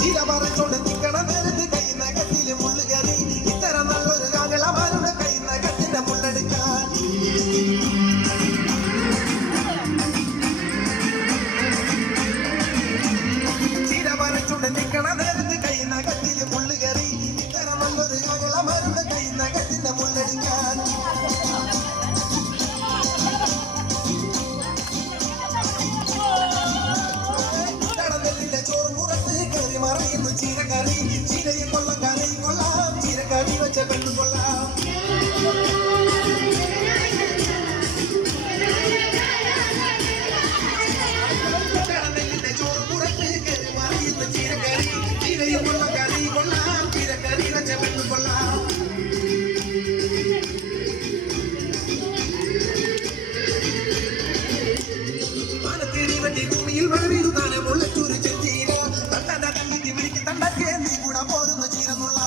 ചില പറിച്ചോണ്ട് നിക്കണ നേരത്ത് കൈ നഖത്തില് മുള്ളു കയറി ഇത്തരം നല്ലൊരു കാകളമാരുടെ കൈ നഖത്തിന്റെ മുള്ളെടുക്കാൻ ചില പറിച്ചോണ്ട് നിക്കണ നേരത്ത് കൈ നഖത്തില് മുള്ളു കയറി ഇത്തരം നല്ലൊരു കാകളമാരുടെ കൈ നഖത്തിന്റെ മുള്ളെടുക്കാൻ മറയുന്നു ചീരക്കറി ചീരയെ കൊള്ളം കറി കൊള്ളാം ചീരക്കറി വെച്ച പെണ്ണു കൊള്ളാം കടന്നെല്ലിന്റെ ചോറ് പുറത്ത് കയറി മറിയുന്നു ചീരക്കറി ചീരയെ കൊള്ളം കറി കൊള്ളാം ചീരക്കറി വെച്ച പെണ്ണു കൊള്ളാം മനത്തേരി വെട്ടി ഭൂമിയിൽ വളരുന്നു താനെ മുള്ളച്ചൂര് ചെഞ്ചീര നീ കൂടെ പോരുന്നു ചീരന്നുള്ള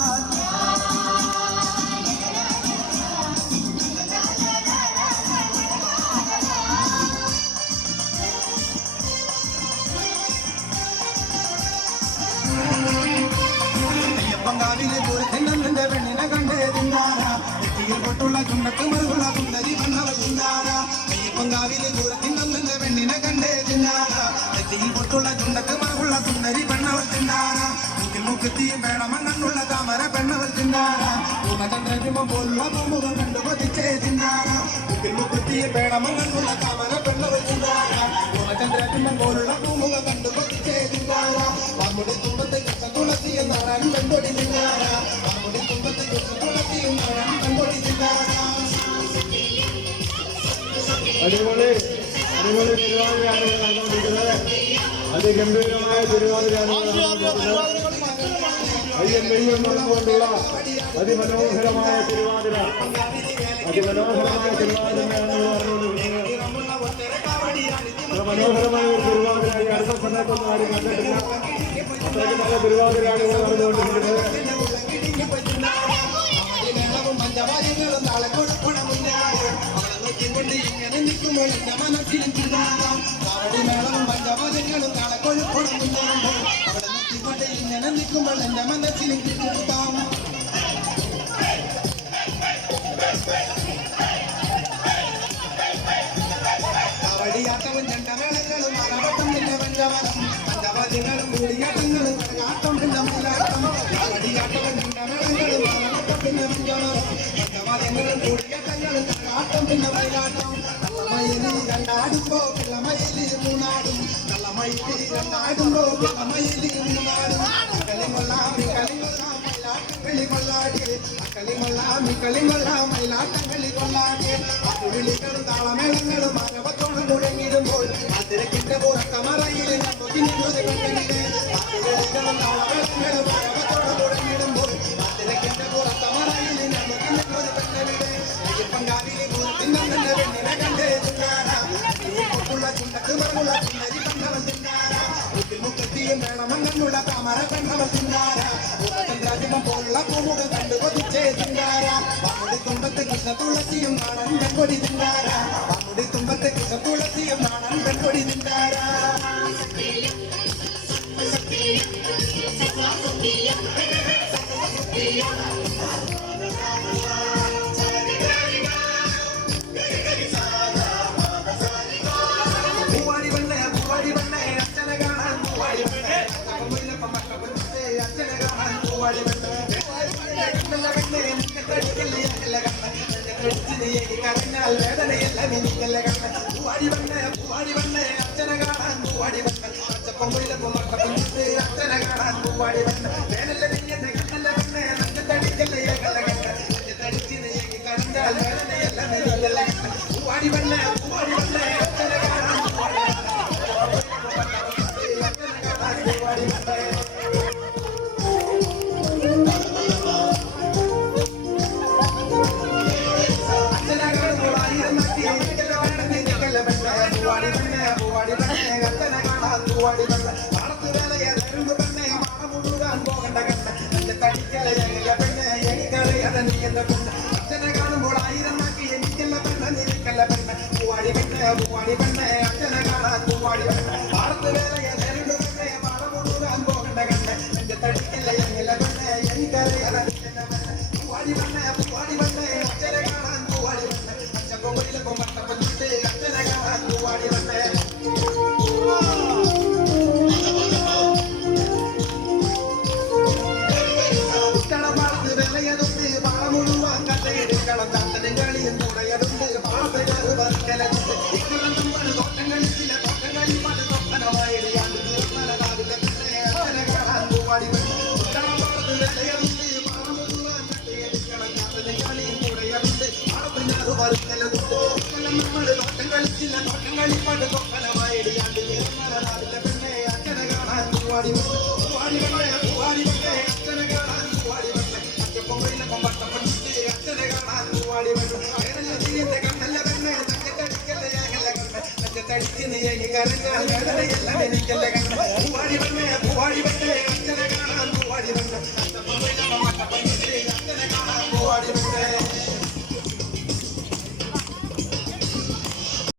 അയ്യപ്പങ്കാവിലെ പൂരത്തിന്റെ പെണ്ണിനെ കണ്ടേ തിന്നാര നെറ്റിയിൽ പൊട്ടുള്ള ചുണ്ടക്ക് മറുകുള്ള സുന്ദരി വന്നവ തിന്നാര അയ്യപ്പങ്കാവിലെ പൂരത്തിന്റെ പെണ്ണിനെ കണ്ടേ തിന്നാര നെറ്റിയിൽ പൊട്ടുള്ള ചുണ്ടക്ക് മറുകുള്ള സുന്ദരി പെണ്ണവൾ തിന്നാര മുഖത്തിയും വേണമെന്നുള്ള താമര പെണ്ണവൾ തിന്നാര പൂർണ്ണചന്ദ്രജുമം പോലുള്ള പൂമുഖം കണ്ടു കൊതിച്ചേ തിന്നാര മുഖത്തിയും വേണമെന്നുള്ള താമര പെണ്ണവൾ തിന്നാര പൂർണ്ണചന്ദ്രജുമം പോലുള്ള പൂമുഖം കണ്ടു കൊതിച്ചേ തിന്നാര നമ്മുടെ തുമ്പത്തെ കൃഷ്ണ തുളസിയും നാരായൺ പെൺകൊടി തിന്നാര നമ്മുടെ തുമ്പത്തെ കൃഷ്ണ തുളസിയും നാരായൺ പെൺകൊടി തിന്നാര അടിപൊളി അടിപൊളി തിരുവാതിരയാണ് നടന്നുകൊണ്ടിരിക്കുന്നത്. അതിഗംഭീരമായ തിരുവാതിരയാണ് അയ്യം വെയ്യം നടന്നുകൊണ്ടുള്ള അതിമനോഹരമായ തിരുവാതിര അതിമനോഹരമായ തിരുവാതിരയാണ് പറഞ്ഞുകൊണ്ടിരിക്കുന്നത്. മനോഹരമായ ഒരു തിരുവാതിര ഈ അടുത്ത സമയത്തൊന്നും ആരും കണ്ടിട്ടില്ല. അത്രയ്ക്ക് നല്ല തിരുവാതിരയാണ് ഇവിടെ നടന്നുകൊണ്ടിരിക്കുന്നത്. ഇങ്ങനെ നിൽക്കുമ്പോൾ എന്റെ മനസ്സിലും ചിന്താകാം മേളവും പഞ്ചവാദ്യങ്ങളും നാളെ കൊഴുപ്പുണം മുന്നേറുമ്പോൾ അവിടെ നിൽക്കൊണ്ട് ഇങ്ങനെ നിൽക്കുമ്പോൾ എന്റെ മനസ്സിലും ചിന്താകാം കവടിയാട്ടവും ചെണ്ടമേളങ്ങളും മലവട്ടം പിന്നെ പഞ്ചവനം പഞ്ചവാദ്യങ്ങളും കൂടിയാട്ടങ്ങളും കടകാട്ടം പിന്നെ മയിലാട്ടം കവടിയാട്ടവും ചെണ്ടമേളങ്ങളും മലവട്ടം പിന്നെ പഞ്ചവനം പഞ്ചവാദ്യങ്ങളും കൂടിയാട്ടങ്ങളും കടകാട്ടം പിന്നെ മയിലാട്ടം കള്ളമയിലി രണ്ടാടുമ്പോ പിള്ളമയിലി മൂന്നാടും കള്ളമയിലി രണ്ടാടുമ്പോ പിള്ളമയിലി മൂന്നാടും കളിമൊള്ളാമി കളിമൊള്ളാം മയിലാട്ടം കളി കൊള്ളാടി കളിമൊള്ളാമി കളിമൊള്ളാം മയിലാട്ടം കളി കൊള്ളാടി വിളികളും താളമേളങ്ങളും മരവത്തോളം മുഴങ്ങിടുമ്പോൾ അതിരക്കിന്റെ പുറക്കമറയിൽ വിളികളും താളമേളങ്ങളും മരവത്തോളം മുഴങ്ങിടുമ്പോൾ അതിരക്കിന്റെ പുറക്കമറയിൽ നമുക്കിന്നൊരു പെണ്ണവിടെ അയ്യപ്പങ്കാവിലെ പൂരത്തിന്റെ പെണ്ണിനെ കണ്ടേ തിന്നാര പൊട്ടുള്ള ചുണ്ടക്ക് മറുള്ള സുന്ദരി കണ്ടവൻ തിന്നാര മുഖത്തിയും വേണമെന്നുള്ള താമര കണ്ടവൻ തിന്നാര ചന്ദ്രാജുമം പോലുള്ള പൂമുഖം കണ്ടു കൊതിച്ചേ തിന്നാര നമ്മുടെ തുമ്പത്തെ കൃഷ്ണ തുളസിയും നാടൻ പെൺകൊടി തിന്നാര നമ്മുടെ തുമ്പത്തെ കൃഷ്ണ തുളസിയും നാടൻ പെൺകൊടി തിന്നാര കരഞ്ഞാൽ വേദനയല്ല മിനിക്കല്ല കണ്ണ പൂവാടി വണ്ണ അച്ഛന കാണാൻ പൂവാടി വണ്ണ പച്ചപ്പൊമ്പയിലപ്പോ മക്കപ്പിന്റെ അച്ഛന കാണാൻ പൂവാടി വണ്ണ വേനല്ല നെയ്യന്റെ കണ്ണല്ല വണ്ണ നഞ്ചത്തടിക്കല്ല ഏകല്ല കണ്ണ നഞ്ചത്തടിച്ച് നെയ്യ് കരഞ്ഞാൽ വേദനയല്ല മിനിക്കല്ല കണ്ണ പൂവാടി വണ്ണ അച്ഛന കാണാൻ പൂവാടി വണ്ണ അച്ഛനെ കാണുമ്പോൾ ആയിരം നാക്കി എനിക്കല്ല പെണ്ണ നിനക്കല്ല പെണ്ണ പൂവാടി പെണ്ണ അച്ഛനെ കാണാൻ പൂവാടി പെണ്ണ പാടത്ത് വേലയെ നേരിടുന്ന പാടമുഴുകാൻ പോകണ്ട എന്റെ പെണ്ണെ എനിക്കറിയാം പൂവാടി പെണ്ണെ അച്ഛനെ കാണാൻ പൂവാടി പെണ്ണെ അച്ഛക്കൊമ്പയിലൊപ്പം പട്ടപ്പഞ്ഞിട്ട് അച്ഛനെ കാണാൻ പൂവാടി പെണ്ണെ കടമാർന്ന് വിലയതുണ്ട് പാ മുഴുവൻ കഥയെടുക്കണം ചാത്തനും കളിയും കൂടെയതുണ്ട് പാപ്പനാറ് വർക്കലുണ്ട് ഇക്കുറന്നുമാണ് തോട്ടം കളിച്ചില്ല തോട്ടം കളിപ്പാട് തൊപ്പനമായിടിയാണ്ട് തീർന്നലകാവിലെ പെണ്ണെ അച്ഛനെ കാണാൻ പൂവാടി പെണ്ണെ കടമാർന്ന് വിലയതുണ്ട് പാ മുഴുവൻ കഥയെടുക്കണം ചാത്തനും കളിയും കൂടെയതുണ്ട് പാപ്പനാറ് വർക്കലുണ്ട് നമ്മൾ തോട്ടം കളിച്ചില്ല തോട്ടം കളിപ്പാട് തൊപ്പനമായിടിയാണ്ട് തീർന്നലകാവിലെ പെണ്ണെ അച്ഛനെ കാണാൻ പൂവാടി പെണ്ണെ പൂവാടി പെണ്ണെ അച്ഛനെ കാണാൻ അച്ഛനെ കാണാൻ പൂവാടി വെണ്ണ കണ്ണല്ല പെണ്ണെ തക്കത്തടിക്കല്ല ഞങ്ങളുടെ കണ്ണ് തക്കത്തടിച്ച് നീ കരഞ്ഞാൽ എല്ലാം എനിക്കല്ല കണ്ണ് പൂവാടി പെണ്ണെ അച്ഛനെ കാണാൻ പൂവാടി വെണ്ണ